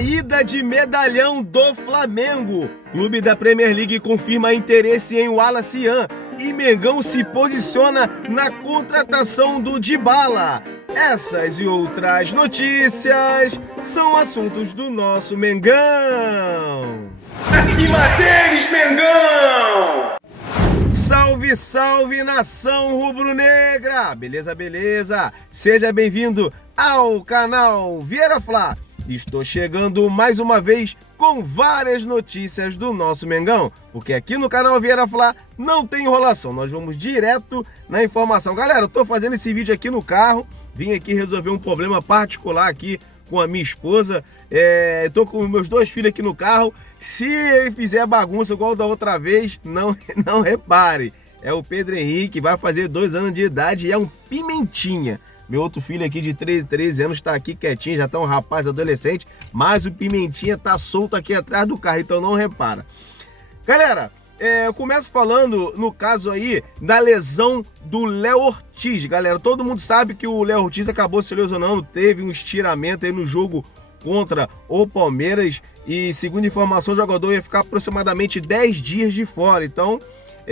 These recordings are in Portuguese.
Saída de medalhão do Flamengo. Clube da Premier League confirma interesse em Wallace Ian e Mengão se posiciona na contratação do Dybala. Essas e outras notícias são assuntos do nosso Mengão. Acima deles, Mengão! Salve, salve, nação rubro-negra! Beleza, beleza? Seja bem-vindo ao canal Vieira Fla. Estou chegando mais uma vez com várias notícias do nosso Mengão, porque aqui no canal Vieira Fla não tem enrolação, nós vamos direto na informação. Galera, eu tô fazendo esse vídeo aqui no carro, vim aqui resolver um problema particular aqui com a minha esposa, eu tô com meus dois filhos aqui no carro. Se ele fizer bagunça igual da outra vez, não repare, é o Pedro Henrique, vai fazer 2 anos de idade e é um pimentinha. Meu outro filho aqui de 13 anos está aqui quietinho, já tá um rapaz adolescente, mas o pimentinha tá solto aqui atrás do carro, então não repara. Galera, eu começo falando no caso aí da lesão do Léo Ortiz. Galera, todo mundo sabe que o Léo Ortiz acabou se lesionando, teve um estiramento aí no jogo contra o Palmeiras e, segundo informação, o jogador ia ficar aproximadamente 10 dias de fora, então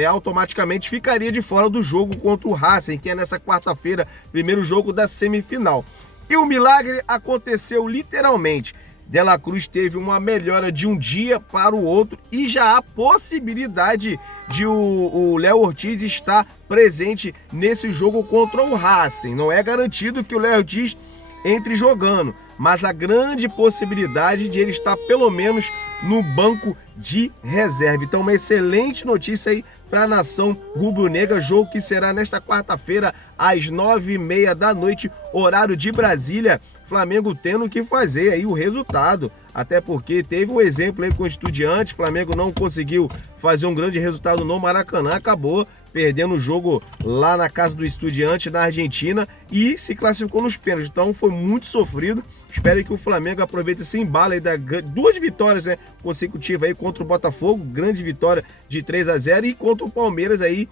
automaticamente ficaria de fora do jogo contra o Racing, que é nessa quarta-feira, primeiro jogo da semifinal. E o milagre aconteceu literalmente. De La Cruz teve uma melhora de um dia para o outro e já há possibilidade de o Léo Ortiz estar presente nesse jogo contra o Racing. Não é garantido que o Léo Ortiz entre jogando, mas a grande possibilidade de ele estar pelo menos no banco de reserva. Então, uma excelente notícia aí para a nação rubro-negra, jogo que será nesta quarta-feira às 9h30 da noite, horário de Brasília. Flamengo tendo que fazer aí o resultado, até porque teve um exemplo aí com o Estudiantes, Flamengo não conseguiu fazer um grande resultado no Maracanã, acabou perdendo o jogo lá na casa do Estudiantes, na Argentina, e se classificou nos pênaltis, então foi muito sofrido. Espero que o Flamengo aproveite esse embalo aí, 2 vitórias consecutivas aí contra o Botafogo, grande vitória de 3-0, e contra o Palmeiras aí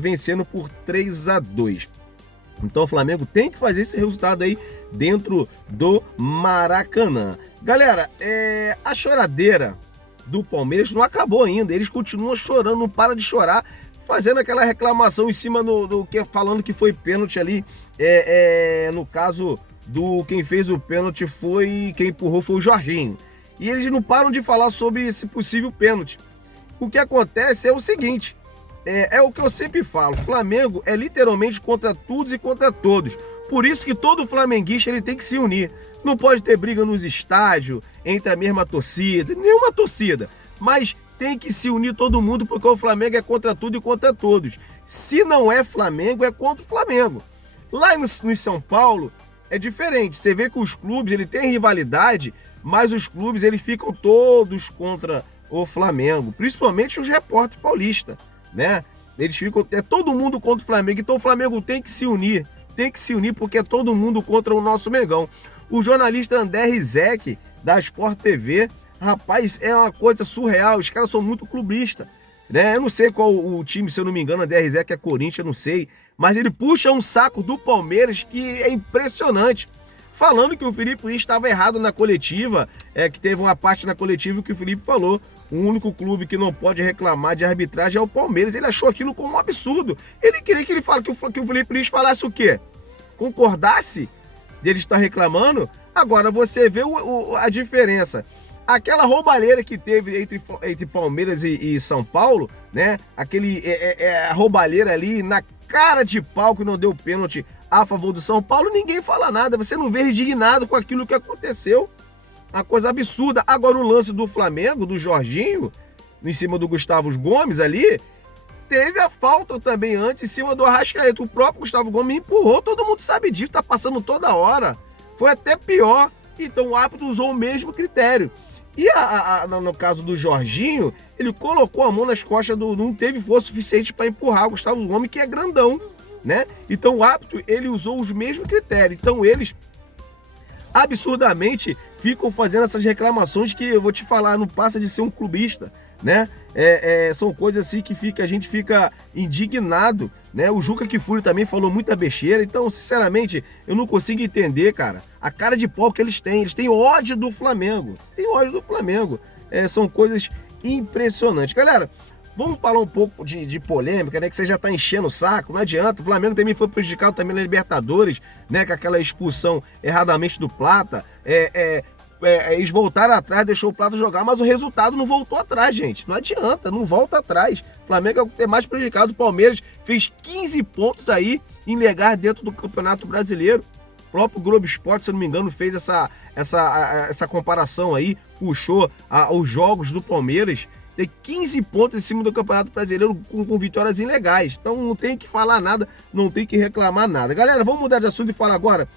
vencendo por 3-2. Então o Flamengo tem que fazer esse resultado aí dentro do Maracanã. Galera, a choradeira do Palmeiras não acabou ainda. Eles continuam chorando, não para de chorar, fazendo aquela reclamação em cima do que, falando que foi pênalti ali. No caso do quem fez o pênalti quem empurrou foi o Jorginho. E eles não param de falar sobre esse possível pênalti. O que acontece é o seguinte. É o que eu sempre falo, Flamengo é literalmente contra todos e contra todos. Por isso que todo flamenguista ele tem que se unir. Não pode ter briga nos estádios, entre a mesma torcida, nenhuma torcida. Mas tem que se unir todo mundo, porque o Flamengo é contra tudo e contra todos. Se não é Flamengo, é contra o Flamengo. Lá no São Paulo é diferente. Você vê que os clubes ele tem rivalidade, mas os clubes eles ficam todos contra o Flamengo. Principalmente os repórteres paulistas. Né? Eles ficam todo mundo contra o Flamengo, então o Flamengo tem que se unir porque é todo mundo contra o nosso Mengão. O jornalista André Rizek da Sport TV, rapaz, é uma coisa surreal, os caras são muito clubistas, né? Eu não sei qual o time, se eu não me engano, André Rizek é Corinthians, eu não sei, mas ele puxa um saco do Palmeiras que é impressionante, falando que o Felipe Luiz estava errado na coletiva, que teve uma parte na coletiva que o Felipe falou. O único clube que não pode reclamar de arbitragem é o Palmeiras. Ele achou aquilo como um absurdo. Ele queria que ele fale que o Felipe Luiz falasse o quê? Concordasse dele estar reclamando? Agora você vê a diferença. Aquela roubalheira que teve entre Palmeiras e São Paulo, né? A roubalheira ali na cara de pau que não deu pênalti a favor do São Paulo, ninguém fala nada. Você não vê indignado com aquilo que aconteceu. Uma coisa absurda. Agora o lance do Flamengo, do Jorginho, em cima do Gustavo Gomes ali, teve a falta também antes em cima do Arrascaeta. O próprio Gustavo Gomes empurrou, todo mundo sabe disso, tá passando toda hora. Foi até pior. Então o árbitro usou o mesmo critério. E no caso do Jorginho, ele colocou a mão nas costas não teve força suficiente para empurrar o Gustavo Gomes, que é grandão, né? Então o árbitro, ele usou os mesmos critérios. Então eles absurdamente ficam fazendo essas reclamações que eu vou te falar, não passa de ser um clubista, né? São coisas assim que a gente fica indignado, né? O Juca Kfouri também falou muita besteira. Então, sinceramente, eu não consigo entender, cara, a cara de pau que eles têm. Eles têm ódio do Flamengo. Tem ódio do Flamengo. São coisas impressionantes. Galera, vamos falar um pouco de polêmica, né? Que você já tá enchendo o saco, não adianta. O Flamengo também foi prejudicado também na Libertadores, né? Com aquela expulsão erradamente do Plata. Eles voltaram atrás, deixou o Plata jogar, mas o resultado não voltou atrás, gente. Não adianta, não volta atrás. O Flamengo é mais prejudicado. O Palmeiras fez 15 pontos aí em legar dentro do Campeonato Brasileiro. O próprio Globo Esporte, se eu não me engano, fez essa comparação aí, puxou os jogos do Palmeiras. Tem 15 pontos em cima do Campeonato Brasileiro com vitórias ilegais. Então não tem que falar nada, não tem que reclamar nada. Galera, vamos mudar de assunto e falar agora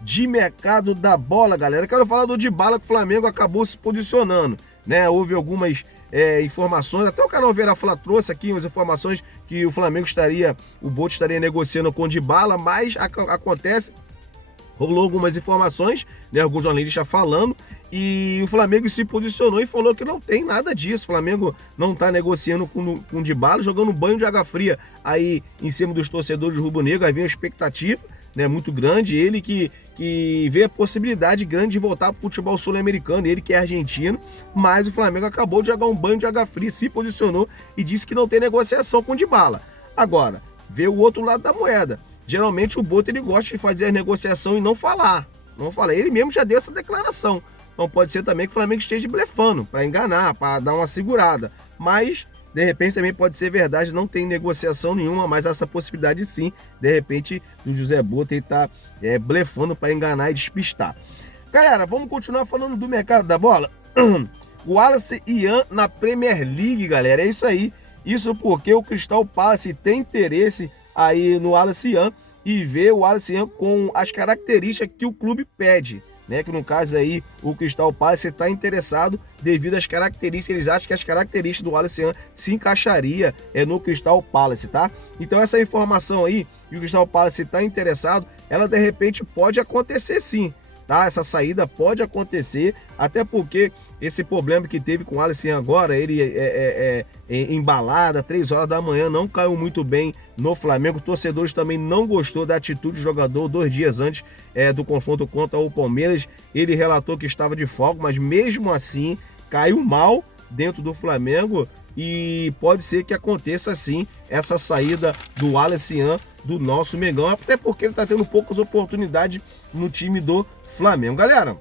de mercado da bola, galera. Quero falar do Dybala, que o Flamengo acabou se posicionando, né? Houve algumas informações, até o canal Vieira Fla trouxe aqui umas informações que o Flamengo o Boto estaria negociando com o Dybala, mas acontece, rolou algumas informações, né? Alguns jornalistas falando, e o Flamengo se posicionou e falou que não tem nada disso. O Flamengo não está negociando com o Dybala, jogando um banho de água fria aí em cima dos torcedores rubro-negro. Havia uma expectativa, né, muito grande, ele que vê a possibilidade grande de voltar para o futebol sul-americano, ele que é argentino, mas o Flamengo acabou de jogar um banho de água fria, se posicionou e disse que não tem negociação com o Dybala. Agora, vê o outro lado da moeda. Geralmente o Boto ele gosta de fazer a negociação e não falar. Ele mesmo já deu essa declaração. Então pode ser também que o Flamengo esteja blefando, para enganar, para dar uma segurada, mas de repente também pode ser verdade, não tem negociação nenhuma, mas essa possibilidade sim, de repente, do José Boto estar blefando para enganar e despistar. Galera, vamos continuar falando do mercado da bola? O Wallace Ian na Premier League, galera, é isso aí. Isso porque o Crystal Palace tem interesse aí no Wallace Ian e vê o Wallace Ian com as características que o clube pede, né? Que no caso aí o Crystal Palace está interessado devido às características, eles acham que as características do Wallace Ian se encaixaria no Crystal Palace, tá? Então essa informação aí, que o Crystal Palace está interessado, ela de repente pode acontecer sim, tá? Essa saída pode acontecer, até porque esse problema que teve com o Wallace Ian agora, ele embalada, 3 horas da manhã, não caiu muito bem no Flamengo. Os torcedores também não gostou da atitude do jogador 2 dias antes do confronto contra o Palmeiras. Ele relatou que estava de folga, mas mesmo assim caiu mal dentro do Flamengo e pode ser que aconteça sim essa saída do Wallace Ian do nosso Mengão, até porque ele está tendo poucas oportunidades no time do Flamengo. Galera,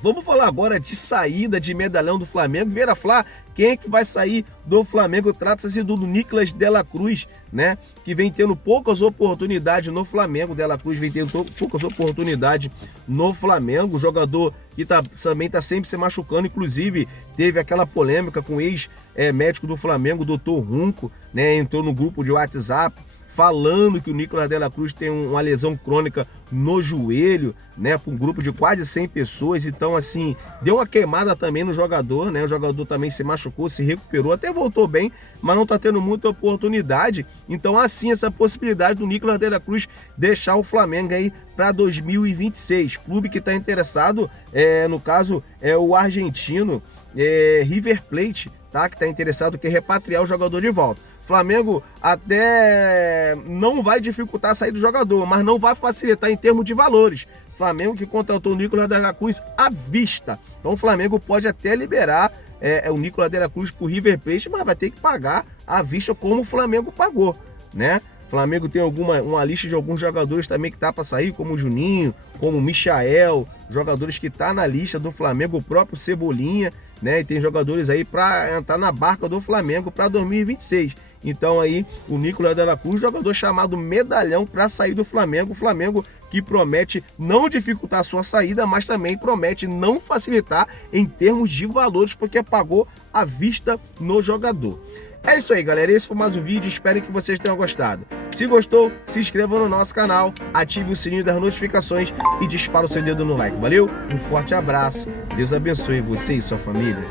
vamos falar agora de saída de medalhão do Flamengo. Vieira Fla, quem é que vai sair do Flamengo? Trata-se do Nicolas de la Cruz, né? Que vem tendo poucas oportunidades no Flamengo. De la Cruz vem tendo poucas oportunidades no Flamengo. O jogador que também está sempre se machucando. Inclusive, teve aquela polêmica com o ex-médico do Flamengo, o Dr. Runco, né? Entrou no grupo de WhatsApp falando que o Nicolas de la Cruz tem uma lesão crônica no joelho, né, para um grupo de quase 100 pessoas, então assim, deu uma queimada também no jogador, né, o jogador também se machucou, se recuperou, até voltou bem, mas não está tendo muita oportunidade, então assim, essa possibilidade do Nicolas de la Cruz deixar o Flamengo aí para 2026, clube que está interessado, no caso, é o argentino River Plate, tá, que está interessado em repatriar o jogador de volta. Flamengo até não vai dificultar a saída do jogador, mas não vai facilitar em termos de valores. Flamengo que contratou o Nicolas de la Cruz à vista. Então o Flamengo pode até liberar o Nicolas de la Cruz para o River Plate, mas vai ter que pagar à vista como o Flamengo pagou, né? O Flamengo tem uma lista de alguns jogadores também que tá para sair, como o Juninho, como o Michael, jogadores que tá na lista do Flamengo, o próprio Cebolinha, né? E tem jogadores aí para entrar na barca do Flamengo para 2026. Então aí o Nicolas de la Cruz, jogador chamado medalhão para sair do Flamengo. O Flamengo que promete não dificultar a sua saída, mas também promete não facilitar em termos de valores, porque pagou à vista no jogador. É isso aí, galera, esse foi mais um vídeo, espero que vocês tenham gostado. Se gostou, se inscreva no nosso canal, ative o sininho das notificações e dispara o seu dedo no like, valeu? Um forte abraço, Deus abençoe você e sua família.